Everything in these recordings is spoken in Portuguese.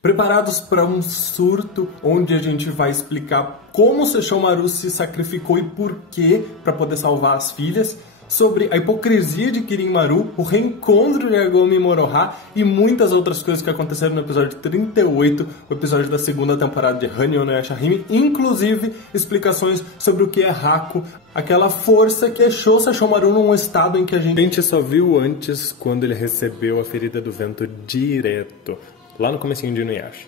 Preparados para um surto onde a gente vai explicar como Sesshomaru se sacrificou e por quê para poder salvar as filhas, sobre a hipocrisia de Kirin-Maru, o reencontro de Yagami e Moroha e muitas outras coisas que aconteceram no episódio 38, o episódio da segunda temporada de Hanyo no Yashahime, inclusive explicações sobre o que é Haku, aquela força que deixou Sesshomaru num estado em que a gente só viu antes quando ele recebeu a ferida do vento direto, lá no comecinho de Inuyasha.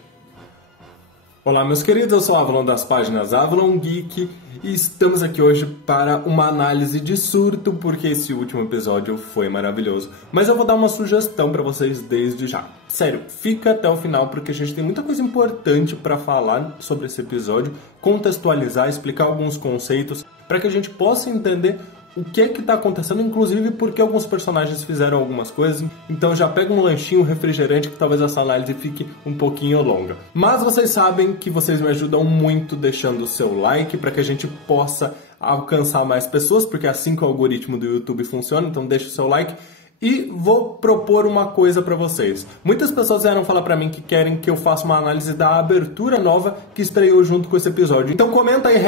Olá meus queridos, eu sou o Avalon das páginas Avalon Geek e estamos aqui hoje para uma análise de surto, porque esse último episódio foi maravilhoso. Mas eu vou dar uma sugestão para vocês desde já. Sério, fica até o final porque a gente tem muita coisa importante para falar sobre esse episódio, contextualizar, explicar alguns conceitos, para que a gente possa entender o que é que tá acontecendo, inclusive porque alguns personagens fizeram algumas coisas. Então já pega um lanchinho, um refrigerante, que talvez essa análise fique um pouquinho longa. Mas vocês sabem que vocês me ajudam muito deixando o seu like para que a gente possa alcançar mais pessoas, porque é assim que o algoritmo do YouTube funciona, então deixa o seu like. E vou propor uma coisa pra vocês. Muitas pessoas vieram falar pra mim que querem que eu faça uma análise da abertura nova que estreou junto com esse episódio. Então comenta aí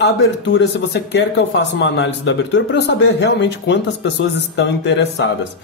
#abertura se você quer que eu faça uma análise da abertura pra eu saber realmente quantas pessoas estão interessadas.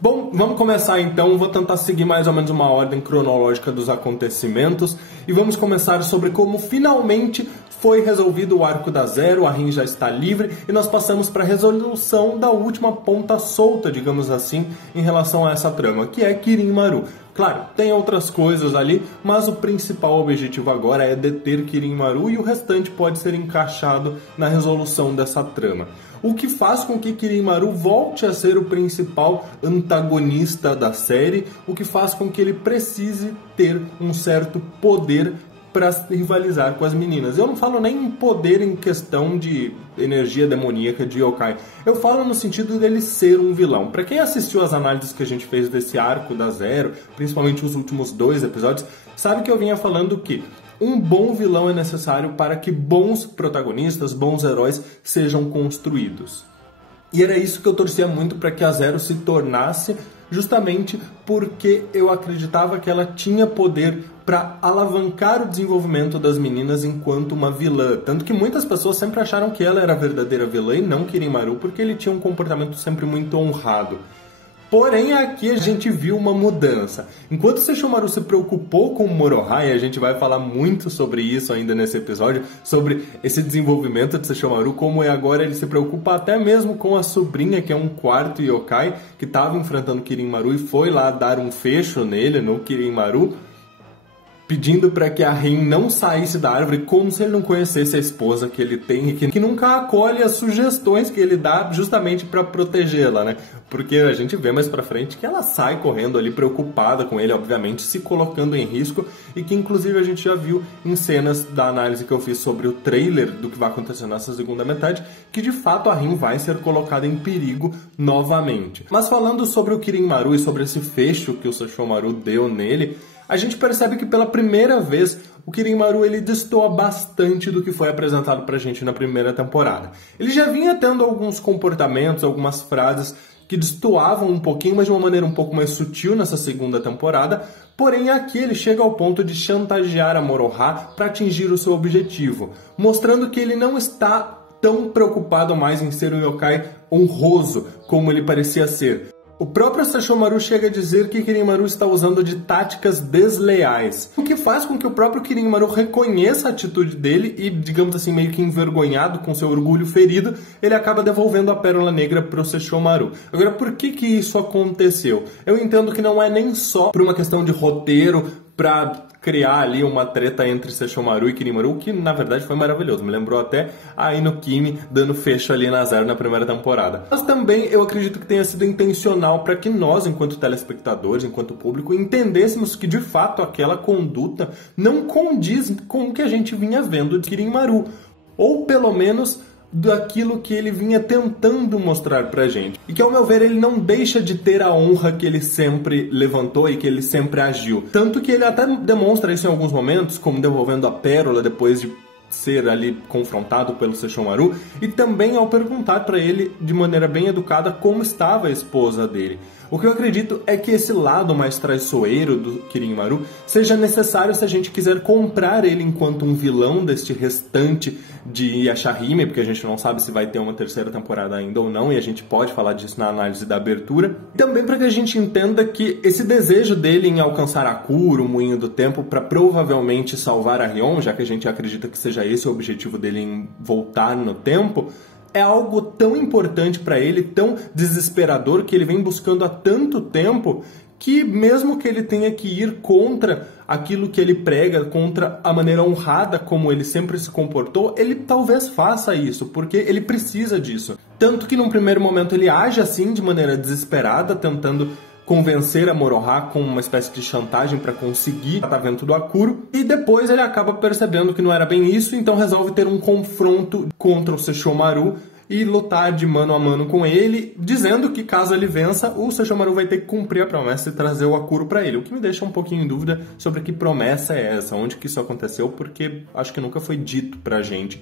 Bom, vamos começar então, vou tentar seguir mais ou menos uma ordem cronológica dos acontecimentos e vamos começar sobre como finalmente foi resolvido o arco da Zero, a Rin já está livre e nós passamos para a resolução da última ponta solta, digamos assim, em relação a essa trama, que é Kirin-Maru. Claro, tem outras coisas ali, mas o principal objetivo agora é deter Kirin-Maru e o restante pode ser encaixado na resolução dessa trama. O que faz com que Kirin-Maru volte a ser o principal antagonista da série, o que faz com que ele precise ter um certo poder para rivalizar com as meninas. Eu não falo nem em poder em questão de energia demoníaca de yokai. Eu falo no sentido dele ser um vilão. Para quem assistiu as análises que a gente fez desse arco da Zero, principalmente os últimos 2 episódios, sabe que eu vinha falando que um bom vilão é necessário para que bons protagonistas, bons heróis sejam construídos. E era isso que eu torcia muito para que a Zero se tornasse, justamente porque eu acreditava que ela tinha poder para alavancar o desenvolvimento das meninas enquanto uma vilã. Tanto que muitas pessoas sempre acharam que ela era a verdadeira vilã e não Kirin-Maru, porque ele tinha um comportamento sempre muito honrado. Porém, aqui a gente viu uma mudança. Enquanto Sesshomaru se preocupou com o Moroha, e a gente vai falar muito sobre isso ainda nesse episódio, sobre esse desenvolvimento de Sesshomaru, como é agora ele se preocupa até mesmo com a sobrinha, que é um quarto yokai, que estava enfrentando Kirin-Maru e foi lá dar um fecho nele, no Kirin-Maru, pedindo para que a Rin não saísse da árvore, como se ele não conhecesse a esposa que ele tem e que nunca acolhe as sugestões que ele dá justamente para protegê-la, né? Porque a gente vê mais pra frente que ela sai correndo ali preocupada com ele, obviamente, se colocando em risco, e que inclusive a gente já viu em cenas da análise que eu fiz sobre o trailer do que vai acontecer nessa segunda metade, que de fato a Rin vai ser colocada em perigo novamente. Mas falando sobre o Kirin-Maru e sobre esse fecho que o Sesshomaru deu nele, a gente percebe que pela primeira vez o Kirin-Maru ele destoa bastante do que foi apresentado pra gente na primeira temporada. Ele já vinha tendo alguns comportamentos, algumas frases que destoavam um pouquinho, mas de uma maneira um pouco mais sutil nessa segunda temporada, porém aqui ele chega ao ponto de chantagear a Moroha para atingir o seu objetivo, mostrando que ele não está tão preocupado mais em ser um yokai honroso como ele parecia ser. O próprio Sesshomaru chega a dizer que Kirin-Maru está usando de táticas desleais, o que faz com que o próprio Kirin-Maru reconheça a atitude dele e, digamos assim, meio que envergonhado, com seu orgulho ferido, ele acaba devolvendo a Pérola Negra para o Sesshomaru. Agora, por que isso aconteceu? Eu entendo que não é nem só por uma questão de roteiro, para criar ali uma treta entre Sesshomaru e Kirin-Maru, que na verdade foi maravilhoso. Me lembrou até a Inukimi dando fecho ali na Zero na primeira temporada. Mas também eu acredito que tenha sido intencional para que nós, enquanto telespectadores, enquanto público, entendêssemos que de fato aquela conduta não condiz com o que a gente vinha vendo de Kirin-Maru. Ou pelo menos daquilo que ele vinha tentando mostrar pra gente. E que, ao meu ver, ele não deixa de ter a honra que ele sempre levantou e que ele sempre agiu. Tanto que ele até demonstra isso em alguns momentos, como devolvendo a pérola depois de ser ali confrontado pelo Sesshomaru, e também ao perguntar para ele de maneira bem educada como estava a esposa dele. O que eu acredito é que esse lado mais traiçoeiro do Kirin-Maru seja necessário se a gente quiser comprar ele enquanto um vilão deste restante de Yashahime, porque a gente não sabe se vai ter uma terceira temporada ainda ou não, e a gente pode falar disso na análise da abertura. Também para que a gente entenda que esse desejo dele em alcançar a cura, o moinho do tempo, para provavelmente salvar a Rion, já que a gente acredita que seja esse o objetivo dele em voltar no tempo, é algo tão importante para ele, tão desesperador, que ele vem buscando há tanto tempo, que mesmo que ele tenha que ir contra aquilo que ele prega, contra a maneira honrada como ele sempre se comportou, ele talvez faça isso, porque ele precisa disso. Tanto que num primeiro momento ele age assim, de maneira desesperada, tentando convencer a Moroha com uma espécie de chantagem para conseguir o vento do Akuro, e depois ele acaba percebendo que não era bem isso, então resolve ter um confronto contra o Sesshomaru e lutar de mano a mano com ele, dizendo que caso ele vença, o Sesshomaru vai ter que cumprir a promessa e trazer o Akuro para ele, o que me deixa um pouquinho em dúvida sobre que promessa é essa, onde que isso aconteceu, porque acho que nunca foi dito pra gente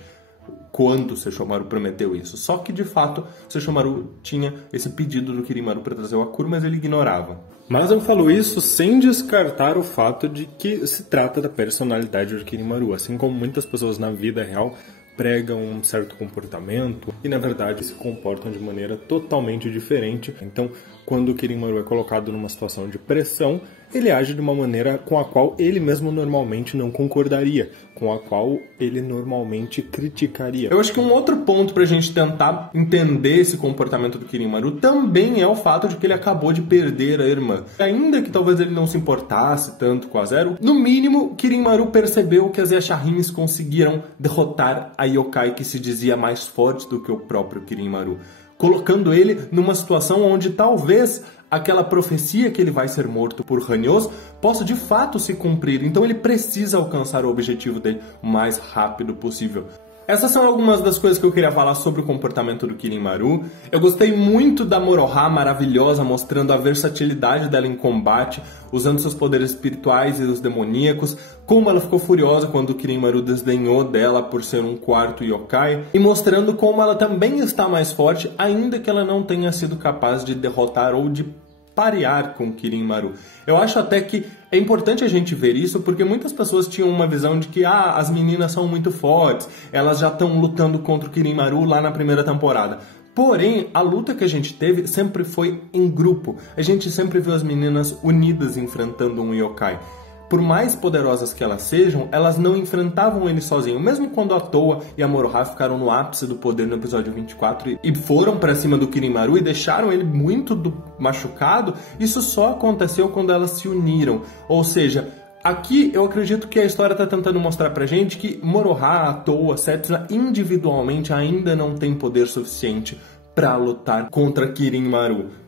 quando o Sesshomaru prometeu isso. Só que, de fato, o Sesshomaru tinha esse pedido do Kirin-Maru para trazer o Akuro, mas ele ignorava. Mas eu falo isso sem descartar o fato de que se trata da personalidade do Kirin-Maru, assim como muitas pessoas na vida real pregam um certo comportamento e, na verdade, se comportam de maneira totalmente diferente. Então, quando o Kirin-Maru é colocado numa situação de pressão, ele age de uma maneira com a qual ele mesmo normalmente não concordaria, com a qual ele normalmente criticaria. Eu acho que um outro ponto pra gente tentar entender esse comportamento do Kirin-Maru também é o fato de que ele acabou de perder a irmã. Ainda que talvez ele não se importasse tanto com a Zero, no mínimo, Kirin-Maru percebeu que as Yashahimes conseguiram derrotar a yokai que se dizia mais forte do que o próprio Kirin-Maru, colocando ele numa situação onde talvez aquela profecia que ele vai ser morto por Hanyos possa de fato se cumprir. Então ele precisa alcançar o objetivo dele o mais rápido possível. Essas são algumas das coisas que eu queria falar sobre o comportamento do Kirin-Maru. Eu gostei muito da Moroha maravilhosa, mostrando a versatilidade dela em combate, usando seus poderes espirituais e os demoníacos, como ela ficou furiosa quando o Kirin-Maru desdenhou dela por ser um quarto yokai, e mostrando como ela também está mais forte, ainda que ela não tenha sido capaz de derrotar ou de parear com Kirin-Maru. Eu acho até que é importante a gente ver isso, porque muitas pessoas tinham uma visão de que as meninas são muito fortes, elas já estão lutando contra o Kirin-Maru lá na primeira temporada. Porém, a luta que a gente teve sempre foi em grupo. A gente sempre viu as meninas unidas enfrentando um yokai. Por mais poderosas que elas sejam, elas não enfrentavam ele sozinho. Mesmo quando a Toa e a Moroha ficaram no ápice do poder no episódio 24 e foram pra cima do Kirin-Maru e deixaram ele muito machucado, isso só aconteceu quando elas se uniram. Ou seja, aqui eu acredito que a história está tentando mostrar pra gente que Moroha, a Toa, Setsuna individualmente ainda não tem poder suficiente para lutar contra Kirin-Maru.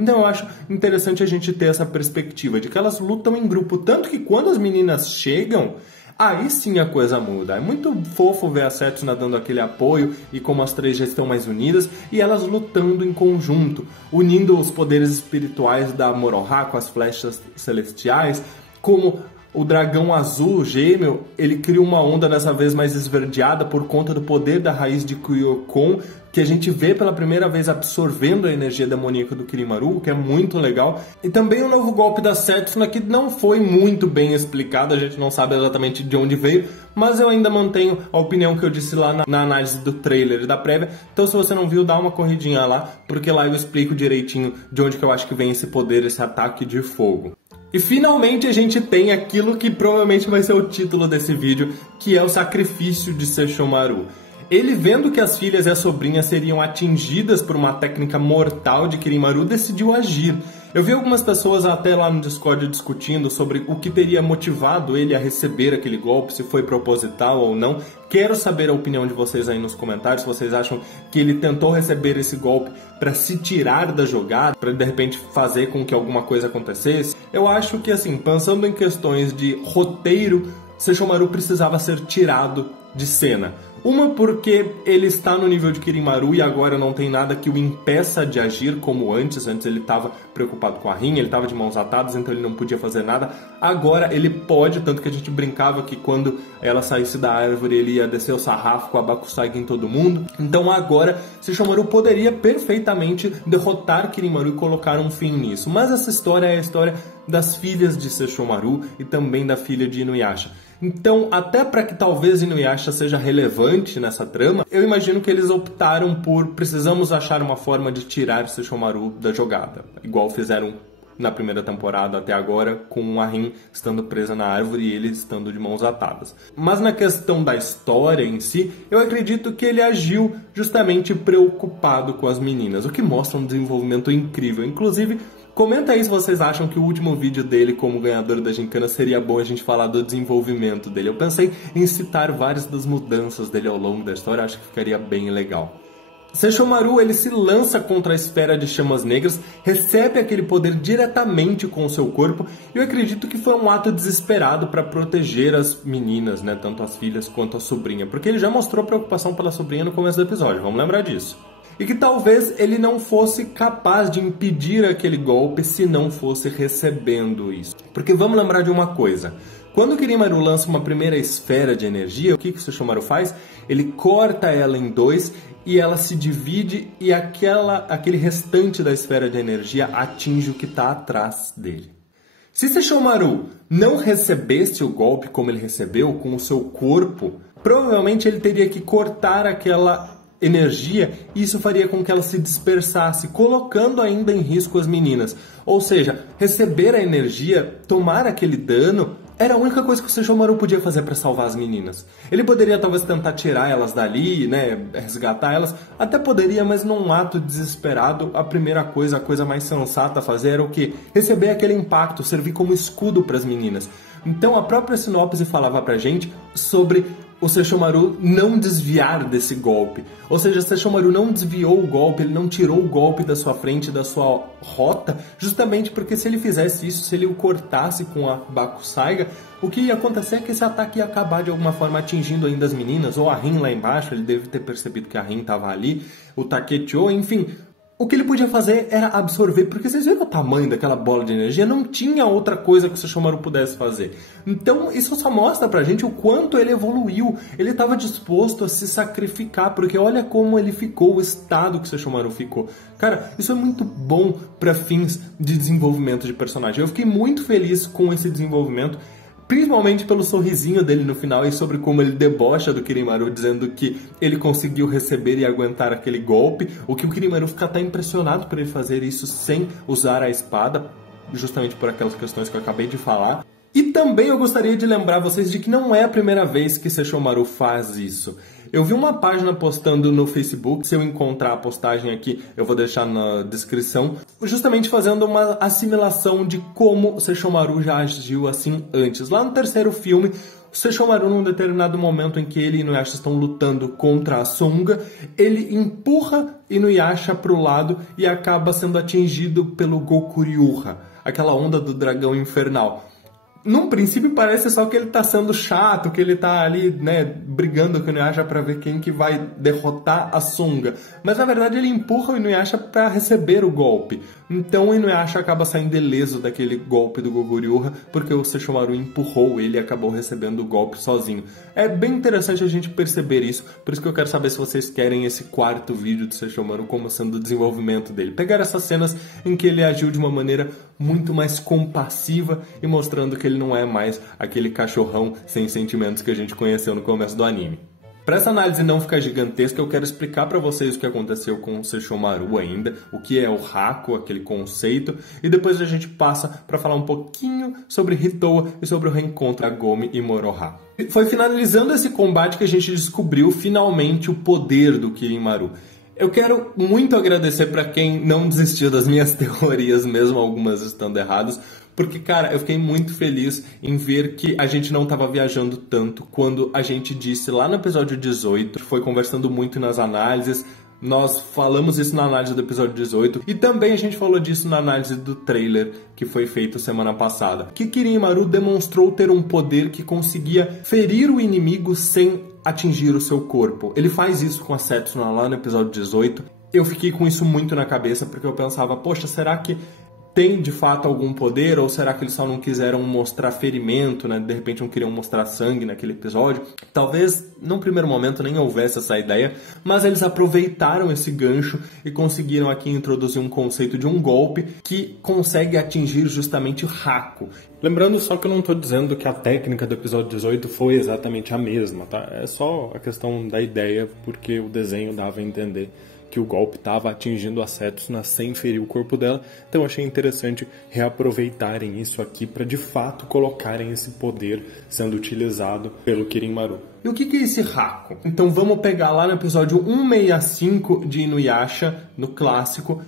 Então eu acho interessante a gente ter essa perspectiva de que elas lutam em grupo, tanto que quando as meninas chegam, aí sim a coisa muda. É muito fofo ver a Setsuna dando aquele apoio e como as três já estão mais unidas e elas lutando em conjunto, unindo os poderes espirituais da Moroha com as flechas celestiais, como o dragão azul gêmeo, ele cria uma onda dessa vez mais esverdeada por conta do poder da raiz de Kyokon, que a gente vê pela primeira vez absorvendo a energia demoníaca do Kirin-Maru, o que é muito legal. E também o novo golpe da Setsuna, que não foi muito bem explicado, a gente não sabe exatamente de onde veio, mas eu ainda mantenho a opinião que eu disse lá na análise do trailer e da prévia. Então se você não viu, dá uma corridinha lá, porque lá eu explico direitinho de onde que eu acho que vem esse poder, esse ataque de fogo. E finalmente a gente tem aquilo que provavelmente vai ser o título desse vídeo, que é o sacrifício de Sesshomaru. Ele, vendo que as filhas e a sobrinha seriam atingidas por uma técnica mortal de Kirin-Maru, decidiu agir. Eu vi algumas pessoas até lá no Discord discutindo sobre o que teria motivado ele a receber aquele golpe, se foi proposital ou não. Quero saber a opinião de vocês aí nos comentários, se vocês acham que ele tentou receber esse golpe para se tirar da jogada, para de repente fazer com que alguma coisa acontecesse. Eu acho que, assim, pensando em questões de roteiro, Sesshomaru precisava ser tirado de cena. Uma porque ele está no nível de Kirin-Maru e agora não tem nada que o impeça de agir como antes. Antes ele estava preocupado com a Rin, ele estava de mãos atadas, então ele não podia fazer nada. Agora ele pode, tanto que a gente brincava que quando ela saísse da árvore ele ia descer o sarrafo com a Bakusaiga em todo mundo. Então agora Sesshomaru poderia perfeitamente derrotar Kirin-Maru e colocar um fim nisso. Mas essa história é a história das filhas de Sesshomaru e também da filha de Inuyasha. Então, até para que talvez Inuyasha seja relevante nessa trama, eu imagino que eles optaram por precisamos achar uma forma de tirar Sesshomaru da jogada, igual fizeram na primeira temporada até agora, com a Rin estando presa na árvore e ele estando de mãos atadas. Mas na questão da história em si, eu acredito que ele agiu justamente preocupado com as meninas, o que mostra um desenvolvimento incrível. Inclusive, comenta aí se vocês acham que o último vídeo dele como ganhador da gincana seria bom a gente falar do desenvolvimento dele. Eu pensei em citar várias das mudanças dele ao longo da história, acho que ficaria bem legal. Sesshomaru, ele se lança contra a esfera de chamas negras, recebe aquele poder diretamente com o seu corpo, e eu acredito que foi um ato desesperado para proteger as meninas, né, tanto as filhas quanto a sobrinha, porque ele já mostrou preocupação pela sobrinha no começo do episódio, vamos lembrar disso. E que talvez ele não fosse capaz de impedir aquele golpe se não fosse recebendo isso. Porque vamos lembrar de uma coisa. Quando o Kirin-Maru lança uma primeira esfera de energia, o que o Sesshomaru faz? Ele corta ela em dois e ela se divide e aquele restante da esfera de energia atinge o que está atrás dele. Se Sesshomaru não recebesse o golpe como ele recebeu, com o seu corpo, provavelmente ele teria que cortar aquela energia, e isso faria com que ela se dispersasse, colocando ainda em risco as meninas. Ou seja, receber a energia, tomar aquele dano, era a única coisa que o Sesshomaru podia fazer para salvar as meninas. Ele poderia talvez tentar tirar elas dali, né, resgatar elas, até poderia, mas num ato desesperado, a primeira coisa, a coisa mais sensata a fazer era o quê? Receber aquele impacto, servir como escudo para as meninas. Então a própria sinopse falava pra gente sobre o Sesshomaru não desviar desse golpe. Ou seja, o Sesshomaru não desviou o golpe, ele não tirou o golpe da sua frente, da sua rota, justamente porque se ele fizesse isso, se ele o cortasse com a Bakusaiga, o que ia acontecer é que esse ataque ia acabar de alguma forma atingindo ainda as meninas, ou a Rin lá embaixo, ele deve ter percebido que a Rin estava ali, o Takechou, enfim. O que ele podia fazer era absorver, porque vocês viram o tamanho daquela bola de energia? Não tinha outra coisa que o Sesshomaru pudesse fazer. Então isso só mostra pra gente o quanto ele evoluiu. Ele estava disposto a se sacrificar, porque olha como ele ficou, o estado que o Sesshomaru ficou. Cara, isso é muito bom para fins de desenvolvimento de personagem. Eu fiquei muito feliz com esse desenvolvimento, principalmente pelo sorrisinho dele no final e sobre como ele debocha do Kirin-Maru, dizendo que ele conseguiu receber e aguentar aquele golpe, o que o Kirin-Maru fica até impressionado por ele fazer isso sem usar a espada, justamente por aquelas questões que eu acabei de falar. E também eu gostaria de lembrar vocês de que não é a primeira vez que Sesshomaru faz isso. Eu vi uma página postando no Facebook, se eu encontrar a postagem aqui, eu vou deixar na descrição, justamente fazendo uma assimilação de como o Sesshomaru já agiu assim antes. Lá no terceiro filme, o Sesshomaru, num determinado momento em que ele e Inuyasha estão lutando contra a Songa, ele empurra Inuyasha para o lado e acaba sendo atingido pelo Gokuryuha, aquela onda do dragão infernal. Num princípio parece só que ele tá sendo chato, que ele tá ali, né, brigando com o Inuyasha pra ver quem que vai derrotar a Songa. Mas na verdade ele empurra o Inuyasha pra receber o golpe. Então o Inuyasha acaba saindo ileso daquele golpe do Goguryuha, porque o Sesshomaru empurrou ele e acabou recebendo o golpe sozinho. É bem interessante a gente perceber isso, por isso que eu quero saber se vocês querem esse quarto vídeo do Sesshomaru como sendo o desenvolvimento dele. Pegar essas cenas em que ele agiu de uma maneira muito mais compassiva e mostrando que ele não é mais aquele cachorrão sem sentimentos que a gente conheceu no começo do anime. Para essa análise não ficar gigantesca, eu quero explicar para vocês o que aconteceu com o Sesshomaru ainda, o que é o Haku, aquele conceito, e depois a gente passa para falar um pouquinho sobre Hitoa e sobre o reencontro da Gomi e Moroha. Foi finalizando esse combate que a gente descobriu finalmente o poder do Kirin-Maru. Eu quero muito agradecer para quem não desistiu das minhas teorias, mesmo algumas estando erradas, porque, cara, eu fiquei muito feliz em ver que a gente não estava viajando tanto quando a gente disse lá no episódio 18, foi conversando muito nas análises, nós falamos isso na análise do episódio 18 e também a gente falou disso na análise do trailer que foi feito semana passada. Que Kirin-Maru demonstrou ter um poder que conseguia ferir o inimigo sem atingir o seu corpo. Ele faz isso com a Setsuna lá no episódio 18. Eu fiquei com isso muito na cabeça, porque eu pensava, poxa, será que tem de fato algum poder, ou será que eles só não quiseram mostrar ferimento, né? De repente não queriam mostrar sangue naquele episódio? Talvez, num primeiro momento, nem houvesse essa ideia, mas eles aproveitaram esse gancho e conseguiram aqui introduzir um conceito de um golpe que consegue atingir justamente o Haku. Lembrando só que eu não estou dizendo que a técnica do episódio 18 foi exatamente a mesma, tá? É só a questão da ideia, porque o desenho dava a entender que o golpe estava atingindo a Setsuna sem ferir o corpo dela, então eu achei interessante reaproveitarem isso aqui para de fato colocarem esse poder sendo utilizado pelo Kirin-Maru. E o que é esse Haku? Então vamos pegar lá no episódio 165 de Inuyasha, no clássico.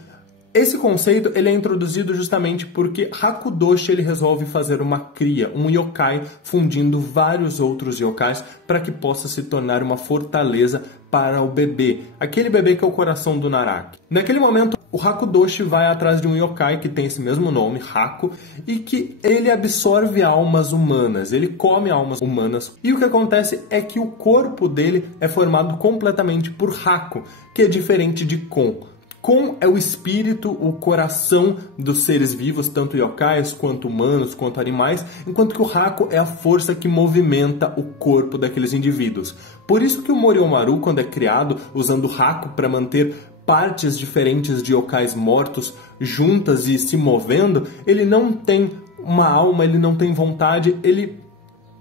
Esse conceito ele é introduzido justamente porque Hakudoshi ele resolve fazer uma cria, um yokai fundindo vários outros yokais para que possa se tornar uma fortaleza para o bebê, aquele bebê que é o coração do Naraki. Naquele momento, o Hakudoshi vai atrás de um yokai que tem esse mesmo nome, Haku, e que ele absorve almas humanas, ele come almas humanas. E o que acontece é que o corpo dele é formado completamente por Haku, que é diferente de Kon. Kon é o espírito, o coração dos seres vivos, tanto yokais, quanto humanos, quanto animais, enquanto que o Haku é a força que movimenta o corpo daqueles indivíduos. Por isso que o Moriomaru, quando é criado, usando o Haku para manter partes diferentes de yokais mortos juntas e se movendo, ele não tem uma alma, ele não tem vontade, ele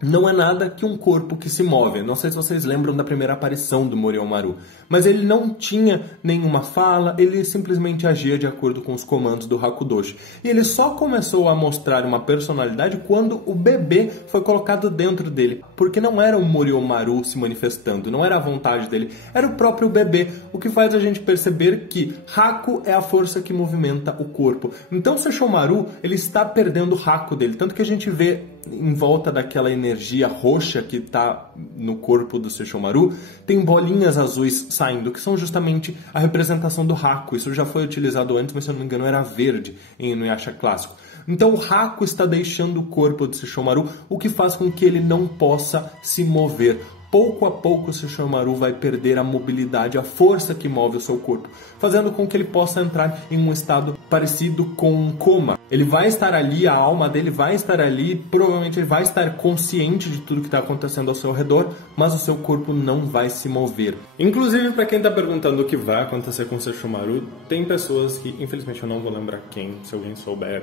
não é nada que um corpo que se move. Não sei se vocês lembram da primeira aparição do Moriomaru, mas ele não tinha nenhuma fala, ele simplesmente agia de acordo com os comandos do Hakudoshi. E ele só começou a mostrar uma personalidade quando o bebê foi colocado dentro dele, porque não era o Moriomaru se manifestando, não era a vontade dele, era o próprio bebê, o que faz a gente perceber que Haku é a força que movimenta o corpo. Então Sesshomaru, ele está perdendo o Haku dele, tanto que a gente vê em volta daquela energia roxa que está no corpo do Sesshomaru, tem bolinhas azuis saindo, que são justamente a representação do Haku. Isso já foi utilizado antes, mas se eu não me engano era verde em Inuyasha clássico. Então o Haku está deixando o corpo do Sesshomaru, o que faz com que ele não possa se mover. Pouco a pouco o Sesshomaru vai perder a mobilidade, a força que move o seu corpo, fazendo com que ele possa entrar em um estado parecido com um coma. Ele vai estar ali, a alma dele vai estar ali, provavelmente ele vai estar consciente de tudo que está acontecendo ao seu redor, mas o seu corpo não vai se mover. Inclusive, para quem está perguntando o que vai acontecer com o Sesshomaru, tem pessoas que, infelizmente eu não vou lembrar quem, se alguém souber,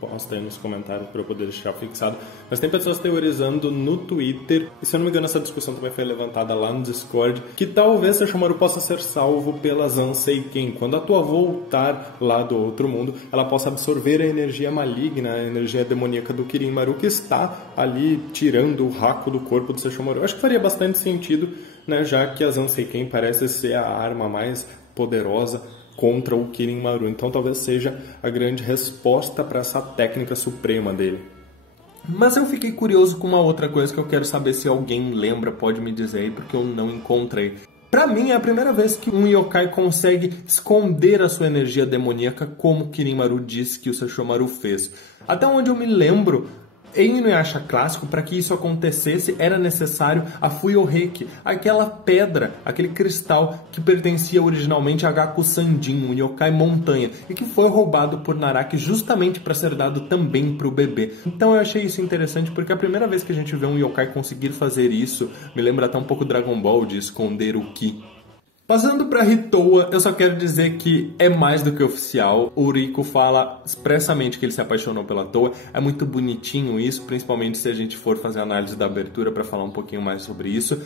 posta aí nos comentários para eu poder deixar fixado. Mas tem pessoas teorizando no Twitter, e se eu não me engano essa discussão também foi levantada lá no Discord, que talvez Sesshomaru possa ser salvo pela Zanseiken. Quando a tua voltar lá do outro mundo, ela possa absorver a energia maligna, a energia demoníaca do Kirin-Maru, que está ali tirando o Haku do corpo do Sesshomaru. Eu acho que faria bastante sentido, né, já que a Zanseiken parece ser a arma mais poderosa contra o Kirin-Maru. Então talvez seja a grande resposta para essa técnica suprema dele. Mas eu fiquei curioso com uma outra coisa que eu quero saber se alguém lembra, pode me dizer aí, porque eu não encontrei. Pra mim é a primeira vez que um yokai consegue esconder a sua energia demoníaca como Kirin-Maru disse que o Sesshomaru fez. Até onde eu me lembro, em Inuyasha clássico, para que isso acontecesse, era necessário a Fuyoheki, aquela pedra, aquele cristal que pertencia originalmente a Gaku-Sanjin, um yokai montanha, e que foi roubado por Naraki justamente para ser dado também para o bebê. Então eu achei isso interessante, porque a primeira vez que a gente vê um yokai conseguir fazer isso, me lembra até um pouco Dragon Ball, de esconder o Ki. Passando para Hitoa, eu só quero dizer que é mais do que oficial. O Uriko fala expressamente que ele se apaixonou pela Toa. É muito bonitinho isso, principalmente se a gente for fazer análise da abertura para falar um pouquinho mais sobre isso.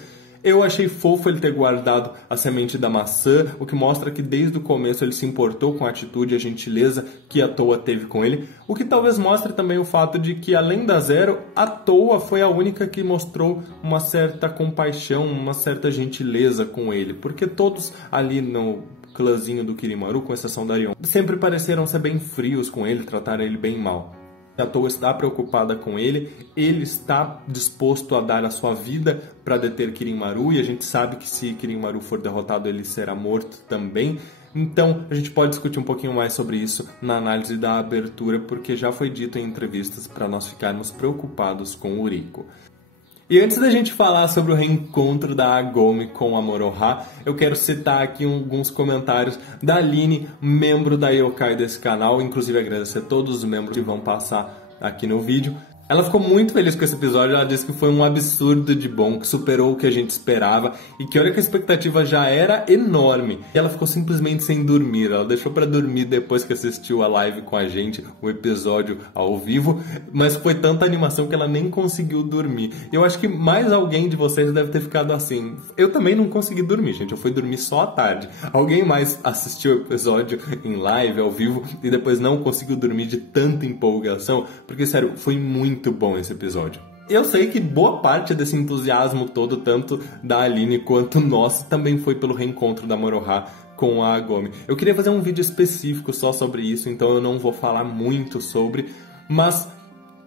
Eu achei fofo ele ter guardado a semente da maçã, o que mostra que desde o começo ele se importou com a atitude e a gentileza que a Toa teve com ele, o que talvez mostre também o fato de que, além da Zero, a Toa foi a única que mostrou uma certa compaixão, uma certa gentileza com ele, porque todos ali no clãzinho do Kirin-Maru, com exceção da Rion, sempre pareceram ser bem frios com ele, trataram ele bem mal. A Toa está preocupada com ele, ele está disposto a dar a sua vida para deter Kirin-Maru, e a gente sabe que se Kirin-Maru for derrotado, ele será morto também. Então, a gente pode discutir um pouquinho mais sobre isso na análise da abertura, porque já foi dito em entrevistas para nós ficarmos preocupados com o Uriko. E antes da gente falar sobre o reencontro da Agome com a Moroha, eu quero citar aqui alguns comentários da Aline, membro da Yokai desse canal, inclusive agradecer a todos os membros que vão passar aqui no vídeo. Ela ficou muito feliz com esse episódio, ela disse que foi um absurdo de bom, que superou o que a gente esperava e que olha que a expectativa já era enorme. E ela ficou simplesmente sem dormir, ela deixou pra dormir depois que assistiu a live com a gente, o episódio ao vivo, mas foi tanta animação que ela nem conseguiu dormir. Eu acho que mais alguém de vocês deve ter ficado assim. Eu também não consegui dormir, gente, eu fui dormir só à tarde. Alguém mais assistiu o episódio em live, ao vivo, e depois não conseguiu dormir de tanta empolgação? Porque, sério, foi muito bom esse episódio. Eu sei que boa parte desse entusiasmo todo, tanto da Aline quanto nosso, também foi pelo reencontro da Moroha com a Agome. Eu queria fazer um vídeo específico só sobre isso, então eu não vou falar muito sobre, mas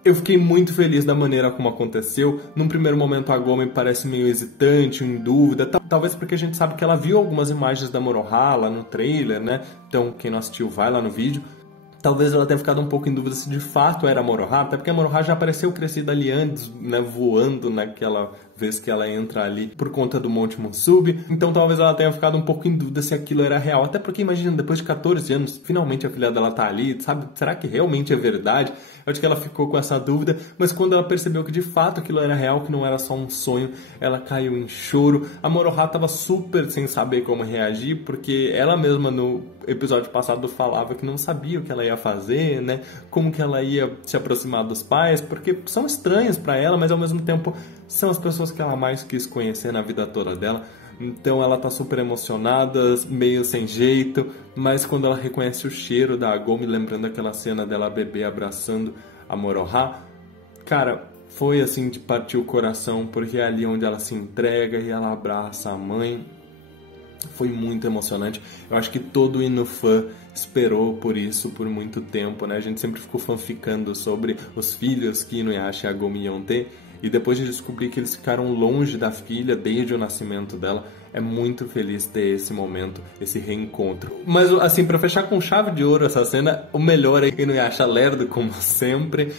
eu fiquei muito feliz da maneira como aconteceu. Num primeiro momento a Agome parece meio hesitante, em dúvida, talvez porque a gente sabe que ela viu algumas imagens da Moroha lá no trailer, né? Então quem não assistiu vai lá no vídeo. Talvez ela tenha ficado um pouco em dúvida se de fato era a Moroha, até porque a Moroha já apareceu crescida ali antes, né, voando naquela vez que ela entra ali por conta do Monte Musubi. Então talvez ela tenha ficado um pouco em dúvida se aquilo era real, até porque imagina, depois de 14 anos, finalmente a filha dela tá ali, sabe? Será que realmente é verdade? Eu acho que ela ficou com essa dúvida, mas quando ela percebeu que de fato aquilo era real, que não era só um sonho, ela caiu em choro. A Moroha tava super sem saber como reagir, porque ela mesma no episódio passado falava que não sabia o que ela ia fazer, né? Como que ela ia se aproximar dos pais, porque são estranhos para ela, mas ao mesmo tempo são as pessoas que ela mais quis conhecer na vida toda dela. Então ela tá super emocionada, meio sem jeito, mas quando ela reconhece o cheiro da Agome, lembrando aquela cena dela bebê abraçando a Moroha, cara, foi assim de partir o coração, porque é ali onde ela se entrega e ela abraça a mãe. Foi muito emocionante. Eu acho que todo Inu fã esperou por isso por muito tempo, né? A gente sempre ficou fanficando sobre os filhos que Inuyasha e Agome iam ter. E depois de descobrir que eles ficaram longe da filha desde o nascimento dela, é muito feliz ter esse momento, esse reencontro. Mas, assim, pra fechar com chave de ouro essa cena, o melhor é Inuyasha lerdo, como sempre,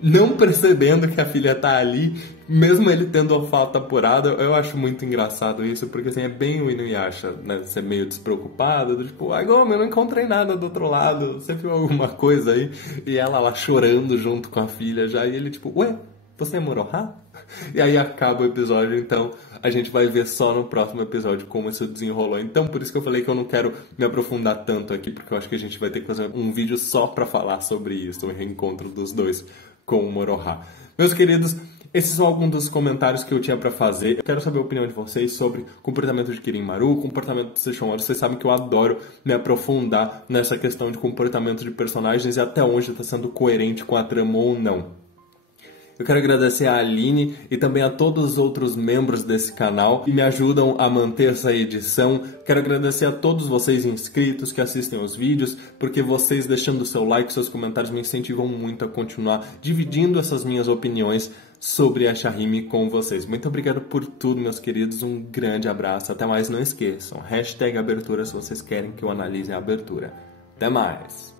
não percebendo que a filha tá ali, mesmo ele tendo a falta apurada. Eu acho muito engraçado isso, porque assim, é bem o Inuyasha, né? Ser meio despreocupado, do tipo, Agome, eu não encontrei nada do outro lado, você viu alguma coisa aí? E ela lá chorando junto com a filha já, e ele tipo, ué, você é Moroha? E aí acaba o episódio, então a gente vai ver só no próximo episódio como isso desenrolou. Então por isso que eu falei que eu não quero me aprofundar tanto aqui, porque eu acho que a gente vai ter que fazer um vídeo só pra falar sobre isso, o reencontro dos dois com o Moroha. Meus queridos, esses são alguns dos comentários que eu tinha pra fazer. Eu quero saber a opinião de vocês sobre o comportamento de Kirin-Maru, o comportamento de Sesshomaru. Vocês sabem que eu adoro me aprofundar nessa questão de comportamento de personagens e até onde está sendo coerente com a trama ou não. Eu quero agradecer a Aline e também a todos os outros membros desse canal que me ajudam a manter essa edição. Quero agradecer a todos vocês inscritos que assistem os vídeos, porque vocês deixando o seu like, seus comentários me incentivam muito a continuar dividindo essas minhas opiniões sobre a Shahime com vocês. Muito obrigado por tudo, meus queridos. Um grande abraço. Até mais, não esqueçam. #abertura se vocês querem que eu analise a abertura. Até mais!